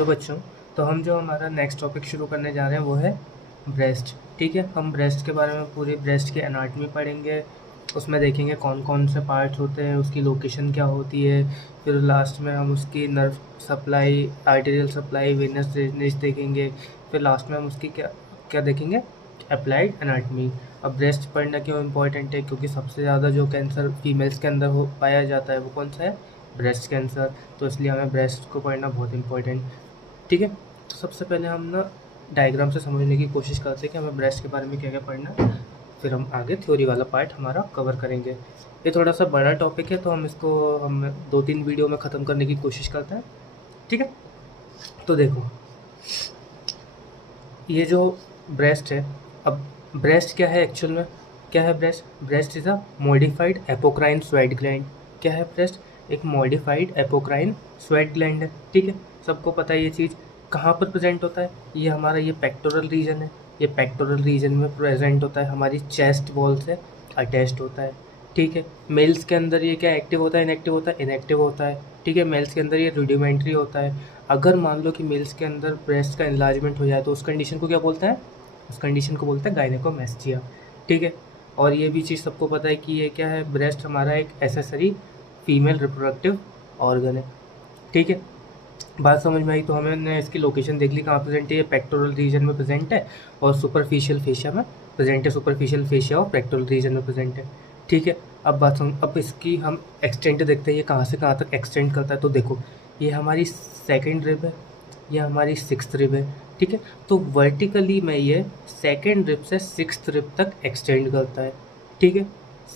Hello बच्चों। तो हम जो हमारा नेक्स्ट टॉपिक शुरू करने जा रहे हैं वो है ब्रेस्ट। ठीक है, हम ब्रेस्ट के बारे में पूरी ब्रेस्ट की एनाटॉमी पढ़ेंगे। उसमें देखेंगे कौन कौन से पार्ट्स होते हैं, उसकी लोकेशन क्या होती है। फिर लास्ट में हम उसकी nerve supply, arterial supply, venous drainage देखेंगे। फिर लास्ट में हम उसकी क्या क्या देखेंगे, अप्लाइड एनाटॉमी। अब ब्रेस्ट पढ़ना क्यों इम्पोर्टेंट है, क्योंकि सबसे ज़्यादा जो कैंसर फीमेल्स के अंदर हो पाया जाता है वो कौन सा है, ब्रेस्ट कैंसर। तो इसलिए हमें ब्रेस्ट को पढ़ना बहुत इंपॉर्टेंट। ठीक है, तो सबसे पहले हम ना डायग्राम से समझने की कोशिश करते हैं कि हमें ब्रेस्ट के बारे में क्या क्या पढ़ना है। फिर हम आगे थ्योरी वाला पार्ट हमारा कवर करेंगे। ये थोड़ा सा बड़ा टॉपिक है तो हम 2-3 वीडियो में ख़त्म करने की कोशिश करते हैं। ठीक है, तो देखो ये जो ब्रेस्ट है, अब ब्रेस्ट क्या है एक्चुअल में, क्या है breast? Breast is a modified apocrine sweat gland. क्या है ब्रेस्ट? एक मॉडिफाइड एपोक्राइन स्वेट ग्लैंड है। ठीक है, सबको पता है ये चीज़। कहाँ पर प्रेजेंट होता है? ये हमारा ये पेक्टोरल रीजन है। ये पेक्टोरल रीजन में प्रेजेंट होता है, हमारी चेस्ट वॉल से अटैच्ड होता है। ठीक है, मेल्स के अंदर ये क्या एक्टिव होता है, इनएक्टिव होता है? इनएक्टिव होता है। ठीक है, मेल्स के अंदर ये रूडिमेंट्री होता है। अगर मान लो कि मेल्स के अंदर ब्रेस्ट का इन्लार्जमेंट हो जाए तो उस कंडीशन को क्या बोलते हैं? उस कंडीशन को बोलते हैं गायनेकोमेस्टिया। ठीक है, और ये भी चीज़ सबको पता है कि ये क्या है, ब्रेस्ट हमारा एक एसेसरी फीमेल रिप्रोडक्टिव ऑर्गन है। ठीक है, बात समझ में आई? तो हमने इसकी लोकेशन देख ली, कहाँ प्रेजेंट है, ये पेक्टोरल रीजन में प्रेजेंट है और सुपरफिशियल फेशिया में प्रेजेंट है। सुपरफिशियल फेशिया और पेक्टोरल रीजन में प्रेजेंट है। ठीक है, अब इसकी हम एक्सटेंट देखते हैं, ये कहाँ से कहाँ तक एक्सटेंड करता है। तो देखो, ये हमारी सेकेंड रिब है, ये हमारी सिक्स्थ रिब है। ठीक है, तो वर्टिकली में ये सेकेंड रिब से सिक्स्थ रिब तक एक्सटेंड करता है। ठीक है,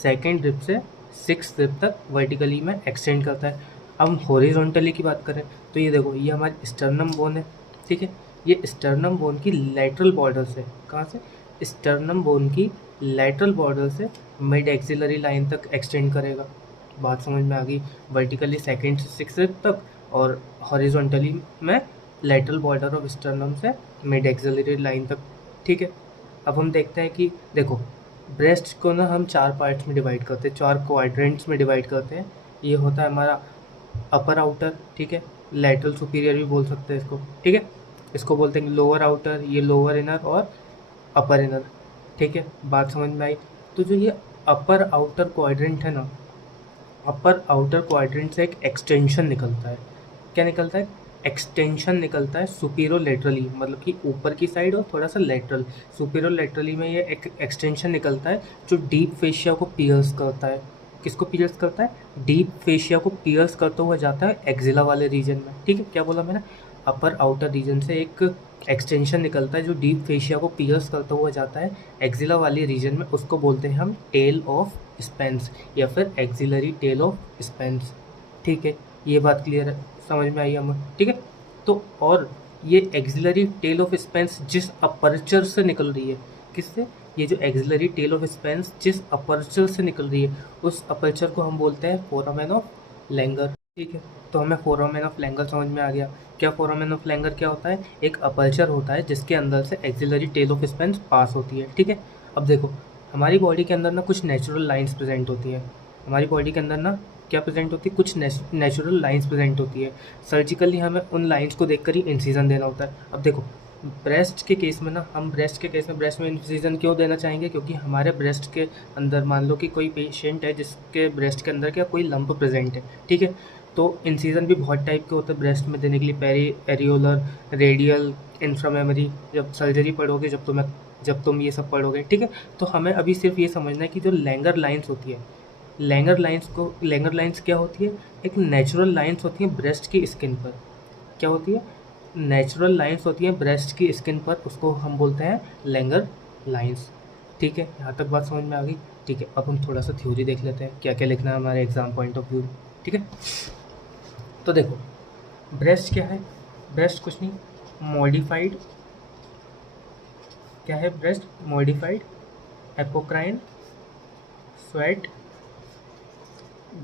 सेकेंड रिब से सिक्स्थ रिब तक वर्टिकली में एक्सटेंड करता है। अब हम हॉरिजॉन्टली की बात करें तो ये देखो, ये हमारी स्टर्नम बोन है। ठीक है, ये स्टर्नम बोन की लेटरल बॉर्डर से, कहाँ से? स्टर्नम बोन की लेटरल बॉर्डर से मिड एक्सिलरी लाइन तक एक्सटेंड करेगा। बात समझ में आ गई? वर्टिकली सेकेंड से सिक्स रिब तक और हॉरिजॉन्टली में लेटरल बॉर्डर ऑफ स्टर्नम से मिड एक्सिलरी लाइन तक। ठीक है, अब हम देखते हैं कि देखो, ब्रेस्ट को ना हम 4 पार्ट्स में डिवाइड करते हैं, 4 क्वाड्रेंट्स में डिवाइड करते हैं। ये होता है हमारा अपर आउटर, ठीक है, लैटरल सुपीरियर भी बोल सकते हैं इसको। ठीक है, इसको बोलते हैं लोअर आउटर, ये लोअर इनर और अपर इनर। ठीक है, बात समझ में आई? तो जो ये अपर आउटर क्वाड्रेंट है ना, अपर आउटर क्वाड्रेंट से एक एक्सटेंशन निकलता है। क्या निकलता है? एक्सटेंशन निकलता है सुपीरियर लेटरली, मतलब कि ऊपर की साइड और थोड़ा सा लेटरल। सुपीरियर लेटरली में ये एक एक्सटेंशन निकलता है जो डीप फेशिया को पियर्स करता है। किसको पियर्स करता है? डीप फेशिया को पियर्स करता हुआ जाता है एक्जिला वाले रीजन में। ठीक है, क्या बोला मैंने? अपर आउटर रीजन से एक एक्सटेंशन निकलता है जो डीप फेशिया को पियर्स करता हुआ जाता है एक्जिला वाली रीजन में। उसको बोलते हैं हम टेल ऑफ स्पेंस या फिर एक्सिलरी टेल ऑफ स्पेंस। ठीक है, ये बात क्लियर है, समझ में आई हमें? ठीक है, तो और ये एक्सिलरी टेल ऑफ स्पेंस जिस अपर्चर से निकल रही है, किससे? ये जो एक्सिलरी टेल ऑफ स्पेंस जिस अपर्चर से निकल रही है उस अपर्चर को हम बोलते हैं फोरामेन ऑफ लैंगर। ठीक है, तो हमें फोरामेन ऑफ लैंगर समझ में आ गया। क्या फोरामेन ऑफ लैंगर क्या होता है? एक अपर्चर होता है जिसके अंदर से एक्सिलरी टेल ऑफ स्पेंस पास होती है। ठीक है, अब देखो, हमारी बॉडी के अंदर ना कुछ नेचुरल लाइंस प्रेजेंट होती हैं। हमारी बॉडी के अंदर ना क्या प्रेजेंट होती है? कुछ नेचुरल लाइंस प्रेजेंट होती है। सर्जिकली हमें उन लाइंस को देखकर ही इंसिजन देना होता है। अब देखो, ब्रेस्ट के केस में ना, हम ब्रेस्ट में इंसिजन क्यों देना चाहेंगे? क्योंकि हमारे ब्रेस्ट के अंदर मान लो कि कोई पेशेंट है जिसके ब्रेस्ट के अंदर क्या कोई लंप प्रेजेंट है। ठीक है, तो इंसिजन भी बहुत टाइप के होते हैं ब्रेस्ट में देने के लिए, पेरी एरियोलर, रेडियल, इंफ्रामेमरी। जब सर्जरी पढ़ोगे, जब तुम ये सब पढ़ोगे, ठीक है, तो हमें अभी सिर्फ ये समझना है कि जो लैंगर लाइंस होती है, लैंगर लाइंस क्या होती है? एक नेचुरल लाइंस होती हैं ब्रेस्ट की स्किन पर। क्या होती है? नेचुरल लाइंस होती हैं ब्रेस्ट की स्किन पर, उसको हम बोलते हैं लैंगर लाइंस। ठीक है, यहाँ तक बात समझ में आ गई? ठीक है, अब हम थोड़ा सा थ्योरी देख लेते हैं, क्या क्या लिखना है हमारे एग्जाम पॉइंट ऑफ व्यू। ठीक है, तो देखो, ब्रेस्ट क्या है? ब्रेस्ट कुछ नहीं, मॉडिफाइड, क्या है breast? Modified apocrine sweat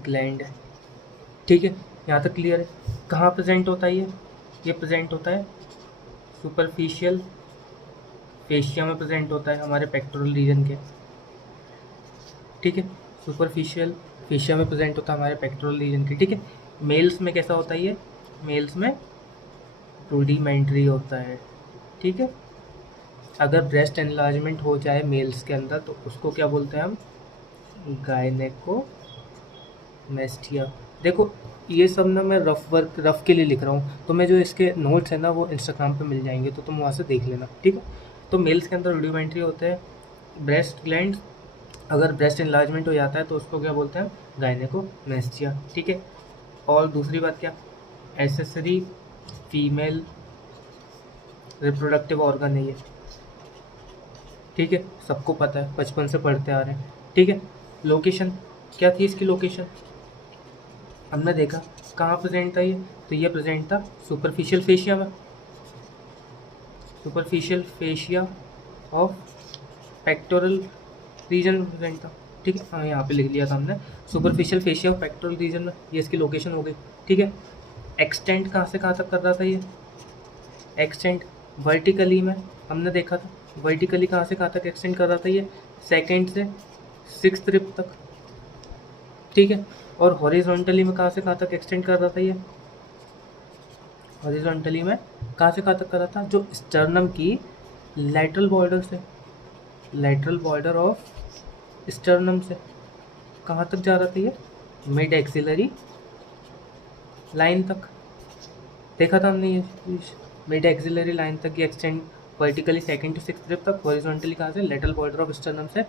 gland. ठीक है, यहाँ तक क्लियर है? कहाँ प्रेजेंट होता है ये प्रेजेंट होता है सुपरफिशियल फेशिया में प्रेजेंट होता है, हमारे पेक्टोरल रीजन के। ठीक है, सुपरफिशियल फेशिया में प्रेजेंट होता है हमारे पेक्टोरल रीजन के। ठीक है, मेल्स में कैसा होता है ये? मेल्स में रूडिमेंट्री होता है, ठीक है। अगर ब्रेस्ट एनलार्जमेंट हो जाए मेल्स के अंदर तो उसको क्या बोलते हैं हम, गायनेकोमेस्टिया। देखो ये सब ना मैं रफ के लिए लिख रहा हूँ, तो मैं जो इसके नोट्स है ना वो इंस्टाग्राम पे मिल जाएंगे, तो तुम वहाँ से देख लेना, ठीक है। तो मेल्स के अंदर रूडिमेंट्री होते हैं ब्रेस्ट ग्लैंड, अगर ब्रेस्ट एनलार्जमेंट हो जाता है तो उसको क्या बोलते हैं, गायनेकोमेस्टिया, ठीक है। और दूसरी बात क्या, एसेसरी फीमेल रिप्रोडक्टिव ऑर्गन है ये, ठीक है, सबको पता है, बचपन से पढ़ते आ रहे हैं, ठीक है। लोकेशन क्या थी इसकी, लोकेशन हमने देखा कहाँ प्रेजेंट था ये, तो ये प्रेजेंट था सुपरफिशियल फेशिया में, superficial fascia of pectoral region में प्रेजेंट था, ठीक है। हाँ यहाँ पे लिख लिया था हमने, superficial fascia of pectoral region में, ये इसकी लोकेशन हो गई, ठीक है। एक्सटेंड कहाँ से कहाँ तक कर रहा था ये, एक्सटेंड वर्टिकली में हमने देखा था, वर्टिकली कहाँ से कहाँ तक एक्सटेंड कर रहा था ये, सेकेंड से सिक्स्थ रिब तक, ठीक है। और हॉरिजॉन्टली में कहाँ से कहाँ तक एक्सटेंड कर रहा था ये, हॉरिजॉन्टली में कहाँ से कहाँ तक कर रहा था, जो स्टर्नम की लैटरल बॉर्डर से, लैटरल बॉर्डर ऑफ स्टर्नम से कहाँ तक जा रहा था ये, मिड एक्सिलरी लाइन तक, देखा था हमने ये मिड एक्सिलरी लाइन तक ये extend vertically second to sixth rib तक, हॉरिजॉन्टली कहाँ से, लेटरल बॉर्डर ऑफ स्टर्नम से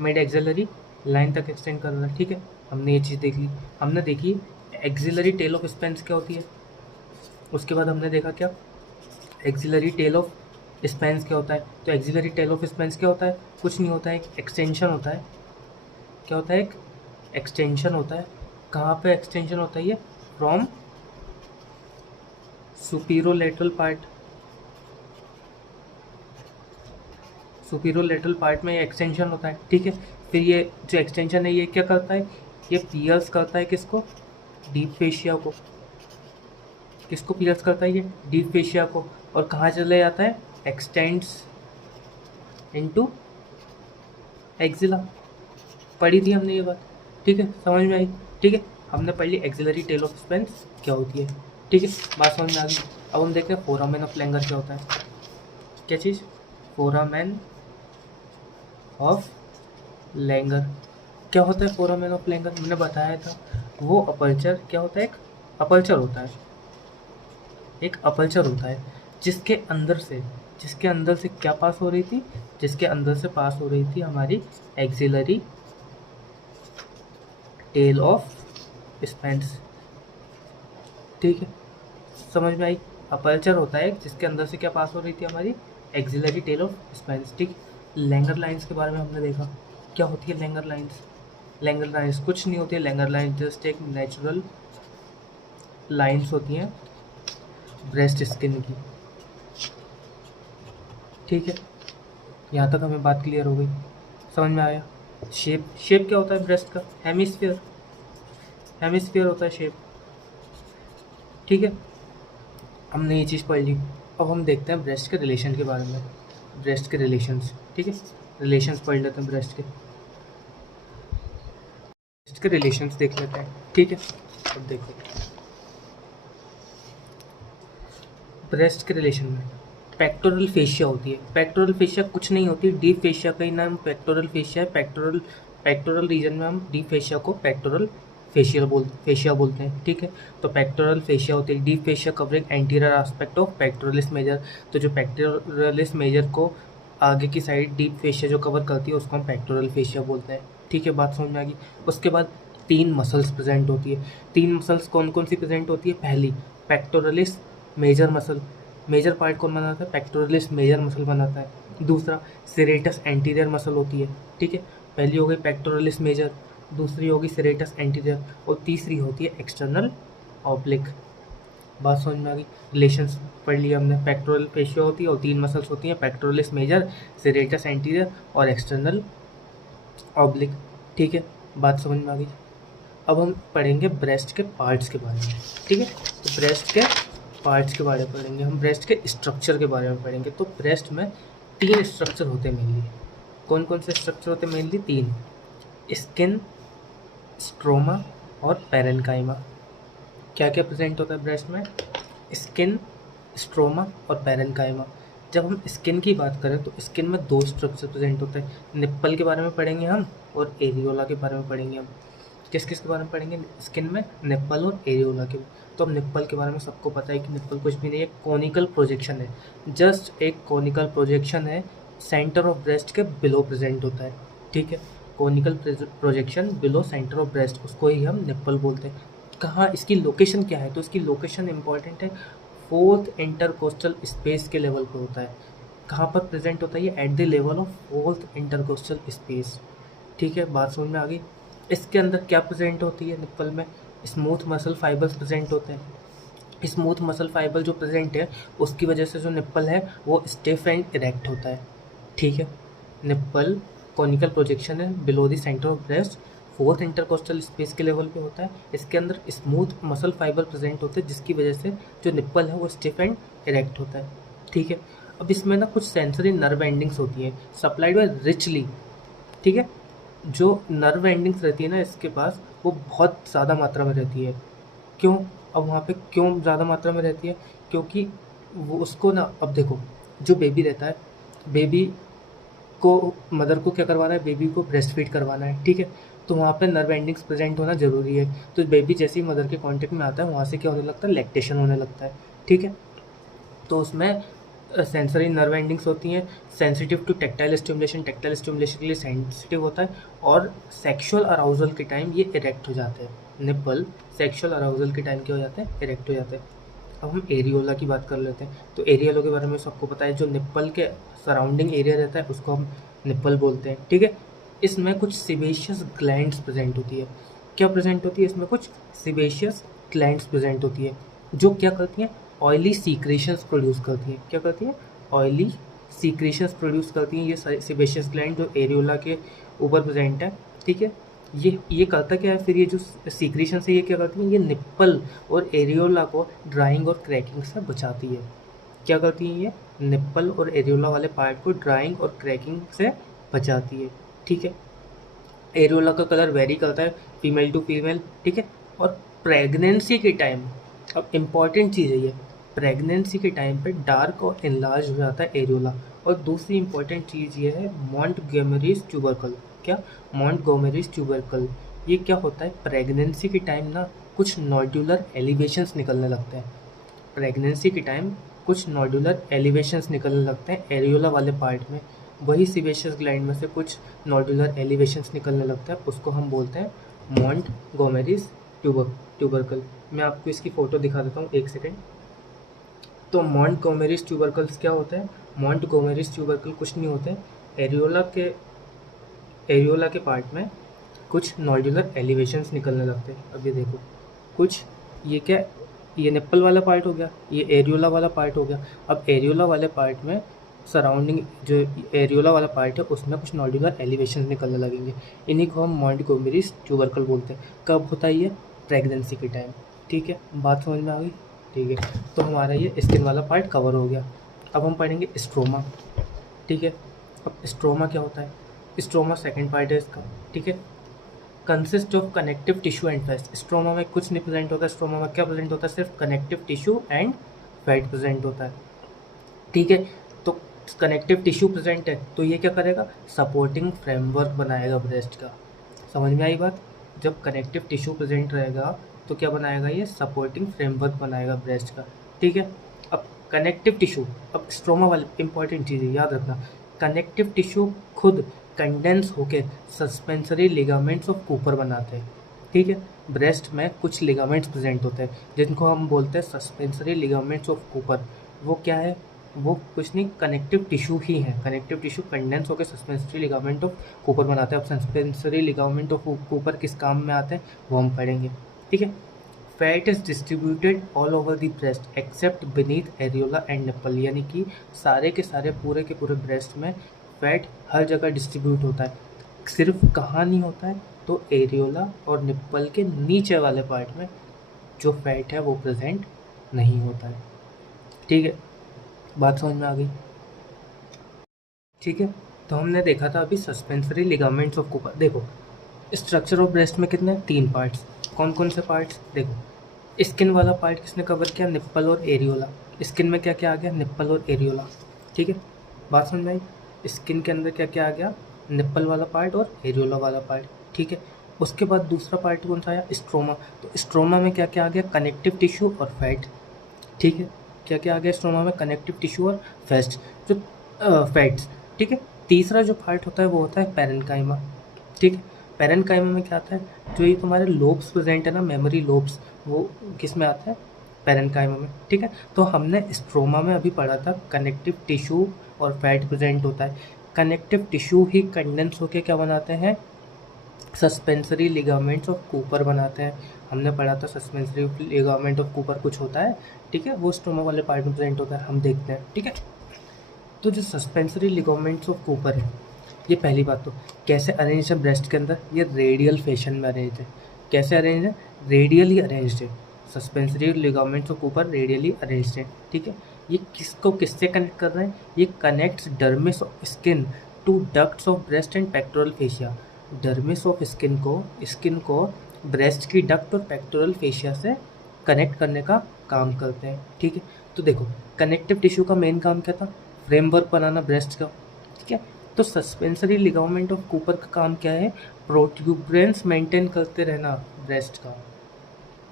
मिड एक्सिलरी लाइन तक एक्सटेंड कर रहा है, ठीक है। हमने ये चीज़ देख ली, हमने देखी एक्सिलरी टेल ऑफ स्पेंस क्या होती है, उसके बाद हमने देखा क्या, एक्सिलरी टेल ऑफ स्पेंस क्या होता है, तो एक्सिलरी टेल ऑफ स्पेंस क्या होता है, कुछ नहीं होता है, एक एक्सटेंशन होता है, क्या होता है, एक एक्सटेंशन होता है, कहाँ पे एक्सटेंशन होता है ये, फ्रॉम सुपीरोलेटरल पार्ट, सुपीरोलेटरल पार्ट में ये एक्सटेंशन होता है, ठीक है। फिर ये जो एक्सटेंशन है ये क्या करता है, ये पियर्स करता है किसको, डीप फेशिया को, किसको पियर्स करता है ये, डीप फेशिया को, और कहाँ चले जाता है, एक्सटेंड्स इनटू एक्सिला, पढ़ी थी हमने ये बात, ठीक है, समझ में आई, ठीक है। हमने पढ़ ली एक्सिलरी टेल ऑफ स्पेंस क्या होती है, ठीक है, बात समझ में आ गई। अब हम देखते हैं फोरामेन ऑफ लैंगर क्या होता है, क्या चीज़, फोरामेन ऑफ लैंगर क्या होता है, फोरामेन ऑफ लैंगर मैंने बताया था, वो अपर्चर क्या होता है, एक अपर्चर होता है, एक अपर्चर होता है जिसके अंदर से क्या पास हो रही थी, जिसके अंदर से पास हो रही थी हमारी एक्सिलरी टेल ऑफ स्पेंस, ठीक है, समझ में आई। अपर्चर होता है जिसके अंदर से क्या पास हो रही थी हमारी एक्सिलरी टेल ऑफ स्पेंस, ठीक। लैंगर लाइंस के बारे में हमने देखा, क्या होती है लैंगर लाइंस, लैंगर लाइंस कुछ नहीं होती है, लैंगर लाइंस जस्ट एक नेचुरल लाइंस होती हैं ब्रेस्ट स्किन की, ठीक है। यहाँ तक हमें बात क्लियर हो गई, समझ में आया। शेप क्या होता है ब्रेस्ट का, हेमिस्फीयर, हेमिस्फीयर होता है शेप, ठीक है। हमने ये चीज़ पढ़ ली, अब हम देखते हैं ब्रेस्ट के रिलेशन के बारे में, ब्रेस्ट के रिलेशंस, ठीक है, रिलेशंस पढ़ लेते हैं ब्रेस्ट के रिलेशंस देख लेते हैं, ठीक है। अब देखो ब्रेस्ट के रिलेशन में पेक्टोरल फेशिया होती है, पेक्टोरल फेशिया कुछ नहीं होती, डीप फेशिया का ही नाम पेक्टोरल फेशिया है, पेक्टोरल रीजन में हम डीप फेशिया को पेक्टोरल फेशिया बोलते हैं, ठीक है। तो पेक्टोरल फेशिया होती है, deep fascia covering anterior aspect of pectoralis major, तो जो पेक्टोरलिस मेजर को आगे की साइड डीप फेशिया जो कवर करती है उसको हम पेक्टोरल फेशिया बोलते हैं, ठीक है, बात समझ में आ गई। उसके बाद 3 मसल्स प्रेजेंट होती है, 3 मसल्स कौन कौन सी प्रेजेंट होती है, पहली pectoralis major muscle, major part कौन बनाता है, पेक्टोरलिस मेजर मसल बनाता है। दूसरा सेरेटस एंटीरियर मसल होती है, ठीक है, पहली हो गई पेक्टोरलिस मेजर, दूसरी होगी सेरेटस एंटीरियर, और तीसरी होती है एक्सटर्नल ऑब्लिक। बात समझ में आ गई, रिलेशंस पढ़ लिया हमने, पेक्टोरल फेशिया होती है और 3 मसल्स होती हैं, पेक्टोरलिस मेजर, सेरेटस एंटीरियर और एक्सटर्नल ऑब्लिक, ठीक है, बात समझ में आ गई। अब हम पढ़ेंगे ब्रेस्ट के पार्ट्स के बारे में, ठीक है, तो ब्रेस्ट के पार्ट्स के बारे में पढ़ेंगे हम, ब्रेस्ट के स्ट्रक्चर के बारे में पढ़ेंगे। तो ब्रेस्ट में 3 स्ट्रक्चर होते हैं मेनली, कौन कौन से स्ट्रक्चर होते हैं मेनली, 3, स्किन, स्ट्रोमा और पैरेन्काइमा। क्या क्या प्रेजेंट होता है ब्रेस्ट में, स्किन, स्ट्रोमा और पैरेन्काइमा। जब हम स्किन की बात करें तो स्किन में दो स्ट्रक्चर प्रेजेंट होते हैं। निप्पल के बारे में पढ़ेंगे हम और एरियोला के बारे में पढ़ेंगे हम। किस किस के बारे में पढ़ेंगे स्किन में? निप्पल और एरियोला के। तो अब निप्पल के बारे में सबको पता है कि निप्पल कुछ भी नहीं है, कोनिकल प्रोजेक्शन है, जस्ट एक कोनिकल प्रोजेक्शन है, सेंटर ऑफ ब्रेस्ट के बिलो प्रेजेंट होता है। ठीक है, conical projection below centre of breast, उसको ही हम निप्पल बोलते हैं। कहाँ इसकी लोकेशन क्या है? तो इसकी लोकेशन इंपॉर्टेंट है, फोर्थ इंटरकोस्टल स्पेस के लेवल पे होता है। कहाँ पर प्रेजेंट होता है ये? At the level of fourth intercostal space. ठीक है, बात समझ में आ गई। इसके अंदर क्या प्रेजेंट होती है निप्पल में? स्मूथ मसल फाइबर्स प्रेजेंट होते हैं। स्मूथ मसल फाइबर जो प्रेजेंट है उसकी वजह से जो निप्पल है वो स्टिफ एंड इरेक्ट होता है। ठीक है, निप्पल कॉनिकल प्रोजेक्शन है below the centre of breast, fourth intercostal space के लेवल पे होता है। इसके अंदर स्मूथ मसल फाइबर प्रेजेंट होते हैं जिसकी वजह से जो निप्पल है वो स्टिफ एंड इरेक्ट होता है। ठीक है, अब इसमें ना कुछ सेंसरी नर्व एंडिंग्स होती हैं सप्लाइड बाय रिचली। ठीक है, जो नर्व एंडिंग्स रहती है ना इसके पास वो बहुत ज़्यादा मात्रा में रहती है। क्यों? अब वहाँ पे क्यों ज़्यादा मात्रा में रहती है? क्योंकि वो उसको ना, अब देखो जो बेबी रहता है, बेबी को मदर को क्या करवाना है? बेबी को ब्रेस्ट फीड करवाना है। ठीक है, तो वहाँ पे नर्व एंडिंग्स प्रेजेंट होना ज़रूरी है। तो बेबी जैसे ही मदर के कांटेक्ट में आता है वहाँ से क्या होने लगता है? लैक्टेशन होने लगता है। ठीक है, तो उसमें सेंसरी नर्व एंडिंग्स होती हैं, सेंसिटिव टू टेक्टाइल स्टिमुलेशन के लिए सेंसिटिव होता है, और सेक्सुअल अराउजल के टाइम ये इरेक्ट हो जाते हैं। निप्पल सेक्सुअल अराउजल के टाइम क्या हो जाते हैं? इरेक्ट हो जाते हैं। अब हम एरियोला की बात कर लेते हैं। तो एरियोला के बारे में सबको पता है, जो निप्पल के सराउंडिंग एरिया रहता है उसको हम निप्पल बोलते हैं। ठीक है, इसमें कुछ सिबेशियस ग्लैंड्स प्रेजेंट होती है। क्या प्रेजेंट होती है? इसमें कुछ सिबेशियस ग्लैंड्स प्रेजेंट होती है जो क्या करती हैं? ऑयली सीक्रेशंस प्रोड्यूस करती हैं। क्या करती हैं? ऑयली सीक्रेशंस प्रोड्यूस करती हैं ये सिबेशियस ग्लैंड जो एरियोला के ऊपर प्रेजेंट है। ठीक है, ये करता क्या है फिर? ये जो सीक्रेशन है ये क्या करती है? ये निप्पल और एरियोला को ड्राइंग और क्रैकिंग से बचाती है। क्या करती है? ये निप्पल और एरियोला वाले पार्ट को ड्राइंग और क्रैकिंग से बचाती है। ठीक है, एरियोला का कलर वेरी करता है फीमेल टू फीमेल। ठीक है, और प्रेगनेंसी के टाइम, अब इम्पॉर्टेंट चीज़ है ये, प्रेगनेंसी के टाइम पे डार्क और इनलार्ज हो जाता है एरियोला। और दूसरी इम्पॉर्टेंट चीज़ ये है मॉन्टगोमेरीज ट्यूबरकल। क्या? मॉन्टगोमेरीज ट्यूबरकल। ये क्या होता है? प्रेगनेंसी के टाइम ना कुछ नोड्यूलर एलिवेशंस निकलने लगते हैं। प्रेगनेंसी के टाइम कुछ नोडुलर एलिवेशंस निकलने लगते हैं एरियोला वाले पार्ट में। वही सिबेशियस ग्लैंड में से कुछ नोडुलर एलिवेशंस निकलने लगता है, उसको हम बोलते हैं मॉन्टगोमेरीज ट्यूबरकल। मैं आपको इसकी फ़ोटो दिखा देता हूँ, एक सेकेंड। तो मॉन्टगोमेरीज ट्यूबरकल्स क्या होते हैं? मॉन्टगोमेरीज ट्यूबरकल कुछ नहीं होते, एरियोला के पार्ट में कुछ नोडुलर एलिवेशंस निकलने लगते हैं। अब ये देखो, कुछ ये क्या, ये निप्पल वाला पार्ट हो गया, ये एरियोला वाला पार्ट हो गया। अब एरियोला वाले पार्ट में सराउंडिंग जो एरियोला वाला पार्ट है उसमें कुछ नोडुलर एलिवेशन निकलने लगेंगे। इन्हीं को हम मॉन्टगोमेरीज ट्यूबरकल बोलते हैं। कब होता है ये? प्रेगनेंसी के टाइम। ठीक है, बात समझ में आ गई? ठीक है, तो हमारा ये स्किन वाला पार्ट कवर हो गया। अब हम पढ़ेंगे स्ट्रोमा। ठीक है, अब स्ट्रोमा क्या होता है? स्ट्रोमा सेकेंड पार्ट है इसका। ठीक है, consist of connective tissue and fat. Stroma में कुछ नहीं प्रेजेंट होता है। स्ट्रोमा में क्या प्रेजेंट होता है? सिर्फ connective tissue and fat present होता है। ठीक है, तो कनेक्टिव टिश्यू प्रेजेंट है तो ये क्या करेगा? सपोर्टिंग फ्रेमवर्क बनाएगा ब्रेस्ट का। समझ में आई बात? जब कनेक्टिव टिश्यू प्रेजेंट रहेगा तो क्या बनाएगा? ये सपोर्टिंग फ्रेमवर्क बनाएगा ब्रेस्ट का। ठीक है, अब कनेक्टिव टिश्यू, अब स्ट्रोमा वाली इंपॉर्टेंट चीज़ है, याद रखना। कनेक्टिव टिश्यू खुद कंडेंस होकर सस्पेंसरी लिगामेंट्स ऑफ कूपर बनाते हैं। ठीक है, ब्रेस्ट में कुछ लिगामेंट्स प्रेजेंट होते हैं जिनको हम बोलते हैं सस्पेंसरी लिगामेंट्स ऑफ कूपर। वो क्या है? वो कुछ नहीं, कनेक्टिव टिश्यू ही है। कनेक्टिव टिश्यू कंडेंस होकर सस्पेंसरी लिगामेंट ऑफ कूपर बनाते हैं। अब सस्पेंसरी लिगामेंट ऑफ कूपर किस काम में आते हैं वो हम पढ़ेंगे। ठीक है, fat is distributed all over the breast except beneath areola and nipple. यानी कि सारे के सारे पूरे के पूरे ब्रेस्ट में फैट हर जगह डिस्ट्रीब्यूट होता है, सिर्फ कहाँ नहीं होता है? तो एरियोला और निप्पल के नीचे वाले पार्ट में जो फैट है वो प्रेजेंट नहीं होता है। ठीक है, बात समझ में आ गई? ठीक है, तो हमने देखा था अभी सस्पेंसरी लिगामेंट्स ऑफ कूपर। देखो, स्ट्रक्चर ऑफ ब्रेस्ट में कितने? 3 पार्ट्स। कौन कौन से पार्ट्स? देखो, स्किन वाला पार्ट किसने कवर किया? निप्पल और एरियोला। स्किन में क्या क्या आ गया? निप्पल और एरियोला। ठीक है, बात समझ में आई? स्किन के अंदर क्या क्या आ गया? निप्पल वाला पार्ट और एरियोला वाला पार्ट। ठीक है, उसके बाद दूसरा पार्ट कौन सा आया? स्ट्रोमा। तो स्ट्रोमा में क्या क्या आ गया? कनेक्टिव टिश्यू और फैट। ठीक है, क्या क्या आ गया स्ट्रोमा में? कनेक्टिव टिश्यू और फैट्स, जो फैट्स। ठीक है, तीसरा जो पार्ट होता है वो होता है पैरेन्काइमा। ठीक है, पैरेन्काइमा में क्या आता है? जो ये तुम्हारे लोब्स प्रेजेंट है ना, मेमोरी लोब्स, वो किस में आता है? पैरेन्काइमा में। ठीक है, तो हमने स्ट्रोमा में अभी पढ़ा था कनेक्टिव टिश्यू और फैट प्रेजेंट होता है। कनेक्टिव टिश्यू ही कंडेंस होकर क्या बनाते हैं? सस्पेंसरी लिगामेंट्स ऑफ कूपर बनाते हैं। हमने पढ़ा था सस्पेंसरी लिगामेंट ऑफ कूपर कुछ होता है। ठीक है, वो स्टोमा वाले पार्ट में प्रेजेंट होता है, हम देखते हैं। ठीक है, तो जो सस्पेंसरी लिगामेंट्स ऑफ कूपर है, ये पहली बात। तो कैसे अरेंज है ब्रेस्ट के अंदर? ये रेडियल फैशन में अरेंज है। कैसे अरेंज है? रेडियली अरेंज है। Suspensory ligaments of Cooper radially arrange है। ठीक है, ये किसको किससे कनेक्ट कर रहे हैं? ये connects dermis of skin to ducts of breast and pectoral fascia. Dermis of skin को ब्रेस्ट की डक्ट और पेक्टोरल फेशिया से कनेक्ट करने का काम करते हैं। ठीक है, तो देखो कनेक्टिव टिश्यू का मेन काम क्या था? फ्रेमवर्क बनाना ब्रेस्ट का। ठीक है, तो सस्पेंसरी लिगामेंट ऑफ कूपर का काम क्या है? प्रोट्यूबरेंस मेंटेन करते रहना ब्रेस्ट का।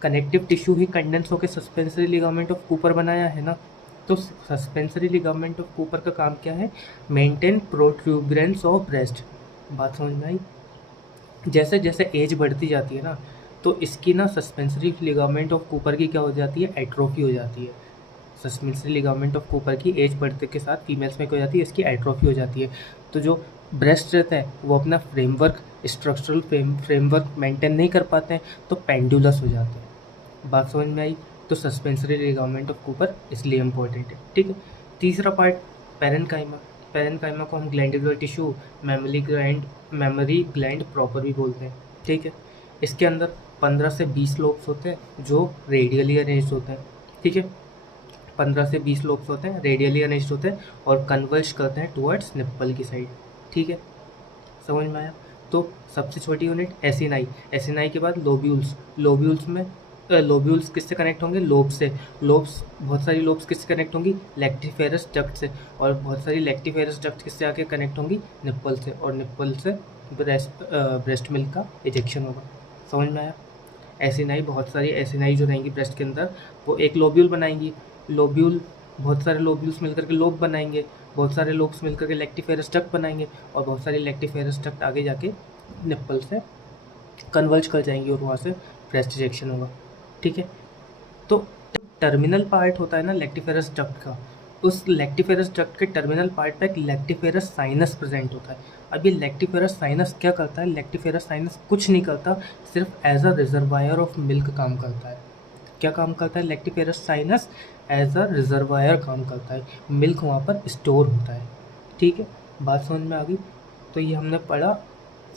कनेक्टिव टिश्यू ही कंडेंस होकर सस्पेंसरी लिगामेंट ऑफ कूपर बनाया है ना, तो सस्पेंसरी लिगामेंट ऑफ कूपर का काम क्या है? Maintain protuberance of breast. बात समझ में आई? जैसे जैसे एज बढ़ती जाती है ना, तो इसकी ना सस्पेंसरी लिगामेंट ऑफ कूपर की क्या हो जाती है? एट्रोफी हो जाती है। सस्पेंसरी लिगामेंट ऑफ कूपर की एज बढ़ते के साथ फीमेल्स में क्या हो जाती है? इसकी एट्रोफी हो जाती है। तो जो ब्रेस्ट रहता है वो अपना फ्रेमवर्क, स्ट्रक्चरल फ्रेमवर्क मेंटेन नहीं कर पाते हैं, तो पेंडुलस हो जाते हैं। बात समझ में आई? तो सस्पेंसरी लिगामेंट ऑफ कूपर इसलिए इम्पोर्टेंट है। ठीक है, तीसरा पार्ट पैरेन्काइमा। पैरेन्काइमा को हम glandular tissue, memory gland proper भी बोलते हैं। ठीक है, इसके अंदर 15 से 20 लोब्स होते हैं जो रेडियली अरेंज होते हैं। ठीक है, 15 से 20 लोब्स होते हैं, रेडियली अरेंज होते हैं और कन्वर्ज करते हैं टुवर्ड्स निप्पल की साइड। ठीक है, समझ में आया? तो सबसे छोटी यूनिट एसिनाई। एसिनाई के बाद लोब्यूल्स। लोब्यूल्स किससे कनेक्ट होंगे? लोब से। लोब्स, बहुत सारी लोब्स किससे कनेक्ट होंगी? लैक्टिफेरस डक्ट से। और बहुत सारी लैक्टिफेरस डक्ट किससे आके कनेक्ट होंगी? निप्पल से। और निप्पल से ब्रेस्ट मिल्क का इजेक्शन होगा। समझ में आया? एसिनाई, बहुत सारी एसिनाई जो रहेंगी ब्रेस्ट के अंदर, वो एक लोब्यूल बनाएंगी। लोब्यूल, बहुत सारे लोब्यूल्स मिलकर के लोब बनाएंगे। बहुत सारे लोब्स मिलकर के लैक्टिफेरस डक्ट बनाएंगे। और बहुत सारी लैक्टिफेरस डक्ट आगे जाके निप्पल से कन्वर्ज कर जाएंगी और वहाँ से ब्रेस्ट इजेक्शन होगा। ठीक है, तो टर्मिनल पार्ट होता है ना लैक्टिफेरस डक्ट का, उस लैक्टिफेरस डक्ट के टर्मिनल पार्ट पे एक लैक्टिफेरस साइनस प्रेजेंट होता है। अब ये लैक्टिफेरस साइनस क्या करता है? लैक्टिफेरस साइनस कुछ नहीं करता, सिर्फ as a reservoir of milk काम करता है। क्या काम करता है? Lactiferous sinus as a reservoir काम करता है, मिल्क वहाँ पर स्टोर होता है। ठीक है, बात समझ में आ गई? तो ये हमने पढ़ा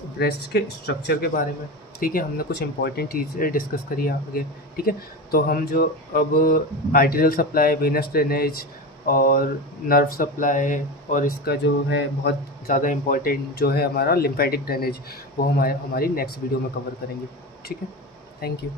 ब्रेस्ट के स्ट्रक्चर के बारे में। ठीक है, हमने कुछ इंपॉर्टेंट चीज़ें डिस्कस करी आगे। ठीक है, तो हम जो अब आर्टेरियल सप्लाई, वेनस ड्रेनेज और नर्व सप्लाई और इसका जो है बहुत ज़्यादा इम्पॉर्टेंट जो है हमारा लिम्फेटिक ड्रेनेज, वो हमारी नेक्स्ट वीडियो में कवर करेंगे। ठीक है, थैंक यू।